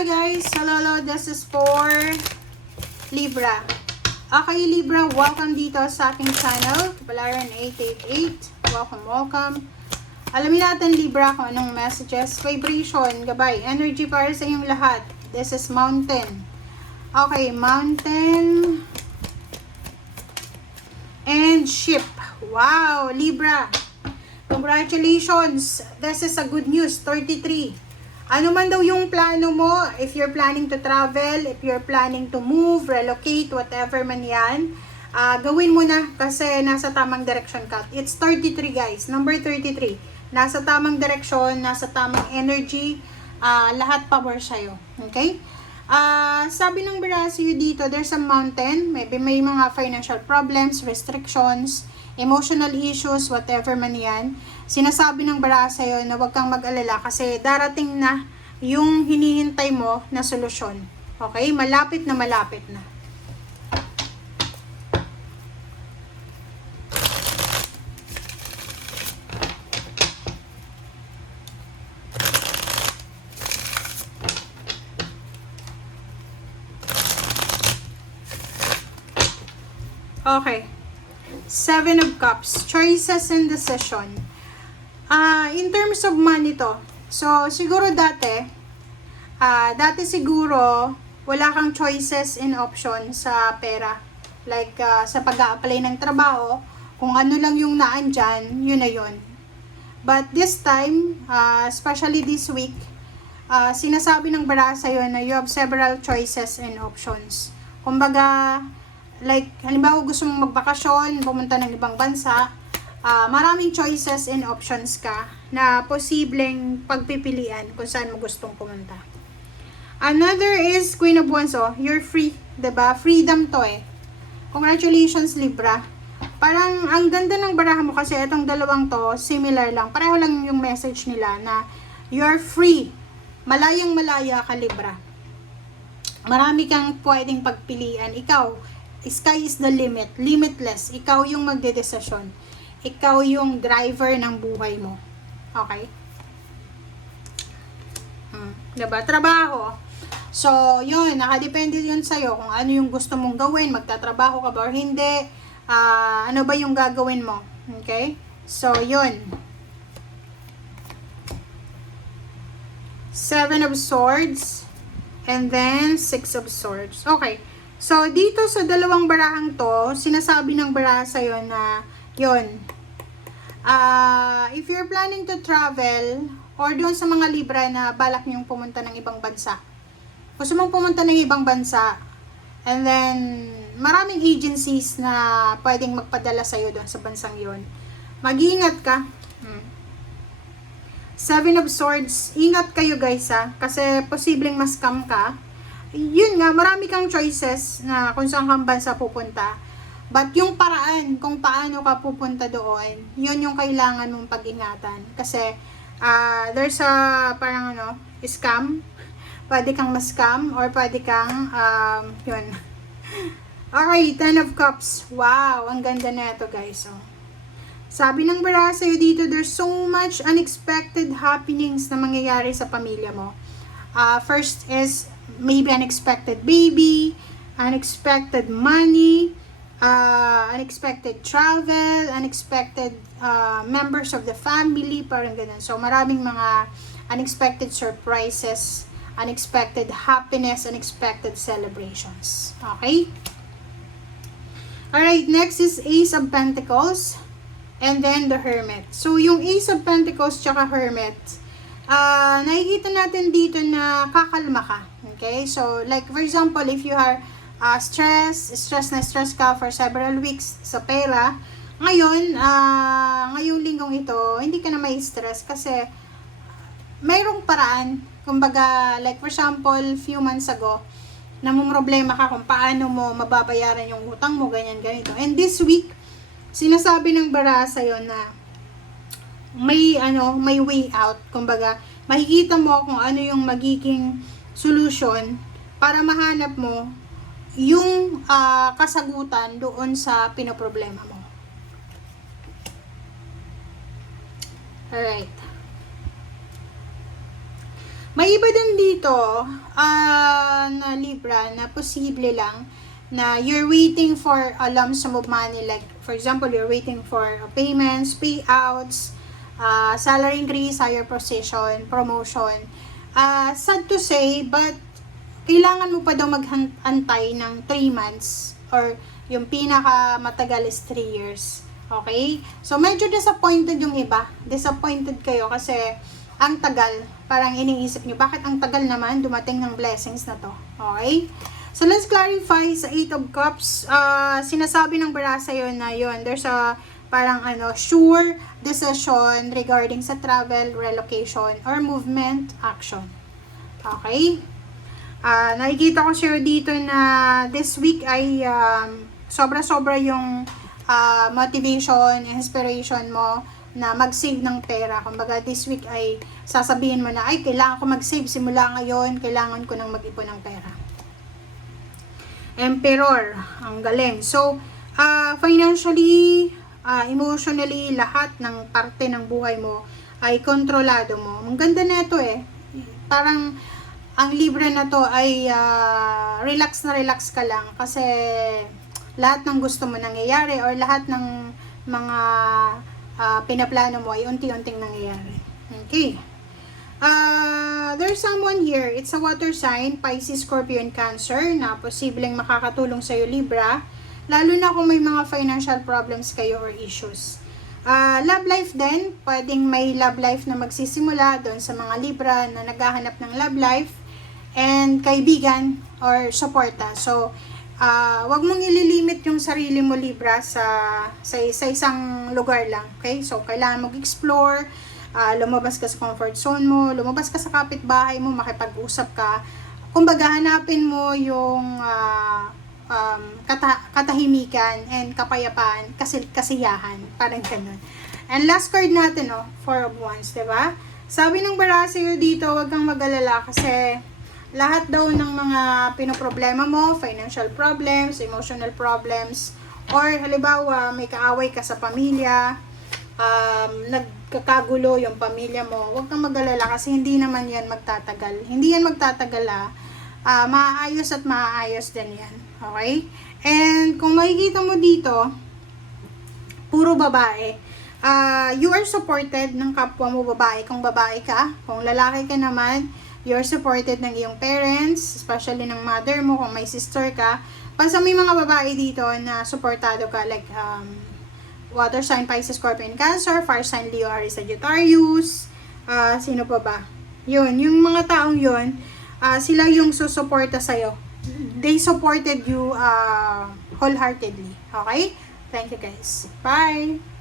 Hi guys! Hello, this is for Libra. Okay Libra, welcome dito sa aking channel, Kapalaran 888. Welcome. Alamin natin Libra kung anong messages, vibration, gabay, energy para sa inyong lahat. This is Mountain. Okay, Mountain and Ship. Wow, Libra. Congratulations. This is a good news. 33. Ano man daw yung plano mo, if you're planning to travel, if you're planning to move, relocate, whatever man yan, gawin mo na kasi nasa tamang direction ka. It's 33 guys, number 33. Nasa tamang direction, nasa tamang energy, lahat power sa'yo. Okay? Sabi ng Barasio dito, there's a mountain, maybe may mga financial problems, restrictions, emotional issues, whatever man yan. Sinasabi ng Barasio na huwag kang mag-alala kasi darating na yung hinihintay mo na solusyon. Okay? Malapit na. Okay. 7 of Cups, choices and decision. In terms of money to, so siguro dati siguro wala kang choices and options sa pera. Like sa pag-a-apply ng trabaho, kung ano lang yung naandyan, yun na yun. But this time, especially this week, sinasabi ng Barasio na you have several choices and options. Kumbaga, like, halimbawa gusto mong magbakasyon, pumunta ng ibang bansa, maraming choices and options ka na posibleng pagpipilian kung saan mo gustong pumunta. Another is Queen of Wands, you're free, 'di ba? Freedom to eh. Congratulations Libra. Parang ang ganda ng baraha mo kasi itong dalawang to, similar lang. Pareho lang yung message nila na you're free. Malayang malaya ka Libra. Marami kang pwedeng pagpilian. Ikaw, sky is the limit, limitless. Ikaw yung magdedesisyon. Ikaw yung driver ng buhay mo. Okay? Diba? Trabaho. So, yun, nakadepende yun sa'yo kung ano yung gusto mong gawin, magtatrabaho ka ba or hindi, ano ba yung gagawin mo. Okay? So, yun. 7 of Swords and then 6 of Swords. Okay. So, dito sa dalawang barahang to, sinasabi ng baraha sa'yo na, yun, if you're planning to travel, or doon sa mga Libra na balak niyong pumunta ng ibang bansa, gusto mong pumunta ng ibang bansa, and then, maraming agencies na pwedeng magpadala sa'yo doon sa bansang yun. Mag-iingat ka. 7 of Swords, ingat kayo guys kasi posibleng ma-scam ka. Yun nga, marami kang choices na kung saan kang bansa pupunta. But yung paraan kung paano ka pupunta doon, yun yung kailangan mong pag-ingatan. Kasi there's a parang scam. Pwede kang ma-scam or pwede kang yun. Okay, 10 of Cups. Wow, ang ganda na ito guys. Sabi ng Barasio dito, there's so much unexpected happenings na mangyayari sa pamilya mo. First is maybe unexpected baby, unexpected money, unexpected travel, unexpected members of the family, parang ganun. So, maraming mga unexpected surprises, unexpected happiness, unexpected celebrations. Okay? Alright, next is Ace of Pentacles and then the Hermit. So, yung Ace of Pentacles tsaka Hermit, nakikita natin dito na kakalma ka. Okay? So, like for example, if you are stress ka for several weeks sa pera, ngayon, ngayong linggong ito, hindi ka na may stress kasi mayroong paraan. Kumbaga, like for example, few months ago, namumroblema ka kung paano mo mababayaran yung utang mo, ganyan, ganito. And this week, sinasabi ng Barasio sa'yo na may way out. Kumbaga, makikita mo kung ano yung magiging solution para mahanap mo yung kasagutan doon sa pinoproblema mo. Alright. May iba din dito na Libra na posible lang na you're waiting for a lump sum of money, like for example, you're waiting for payments, payouts, salary increase, higher position, promotion. Sad to say, but kailangan mo pa daw maghantay ng 3 months or yung pinaka matagal is 3 years. Okay? So, medyo disappointed yung iba. Disappointed kayo kasi ang tagal. Parang iniisip nyo, bakit ang tagal naman dumating ng blessings na to? Okay? So, let's clarify sa 8 of Cups. Sinasabi ng bara sa'yo na yun. There's a parang sure decision regarding sa travel, relocation, or movement action. Okay? Nakikita ko sa'yo dito na this week ay sobra-sobra yung motivation, inspiration mo na mag-save ng pera. Kumbaga, this week ay sasabihin mo na, ay, kailangan ko mag-save simula ngayon, kailangan ko nang mag-ipon ng pera. Emperor, ang galing. So, financially, emotionally, lahat ng parte ng buhay mo ay kontrolado mo. Ang ganda na ito eh. Parang, ang Libra na to ay relax na relax ka lang kasi lahat ng gusto mo nangyayari or lahat ng mga pinaplano mo ay unti-unting nangyayari. Okay. There's someone here. It's a water sign, Pisces, Scorpio, and Cancer na posibleng makakatulong sa'yo, Libra. Lalo na kung may mga financial problems kayo or issues. Love life din. Pwedeng may love life na magsisimula doon sa mga Libra na naghahanap ng love life and kaibigan or suporta. So, wag mong ililimit yung sarili mo, Libra, sa isang lugar lang. Okay? So, kailangan mag-explore, lumabas ka sa comfort zone mo, lumabas ka sa kapitbahay mo, makipag-usap ka. Kumbaga, hanapin mo yung katahimikan and kapayapaan, kasiyahan. Parang ganun. And last card natin, Four of Wands, diba? Sabi ng bara sa'yo dito, wag kang mag-alala kasi lahat daw ng mga pinoproblema mo, financial problems, emotional problems, or halimbawa may kaaway ka sa pamilya, nagkakagulo yung pamilya mo, huwag kang mag-alala kasi hindi naman yan magtatagal. Hindi yan magtatagal maayos at maayos din yan. Okay? And kung makikita mo dito, puro babae. You are supported ng kapwa mo babae kung babae ka. Kung lalaki ka naman, you're supported ng iyong parents, especially ng mother mo, kung may sister ka. Basta may mga babae dito na supportado ka, like water sign, Pisces, Scorpio, and Cancer, fire sign, Leo, Aries, Sagittarius, sino pa ba? Yun, yung mga taong yun, sila yung susuporta sa'yo. They supported you wholeheartedly. Okay? Thank you guys. Bye!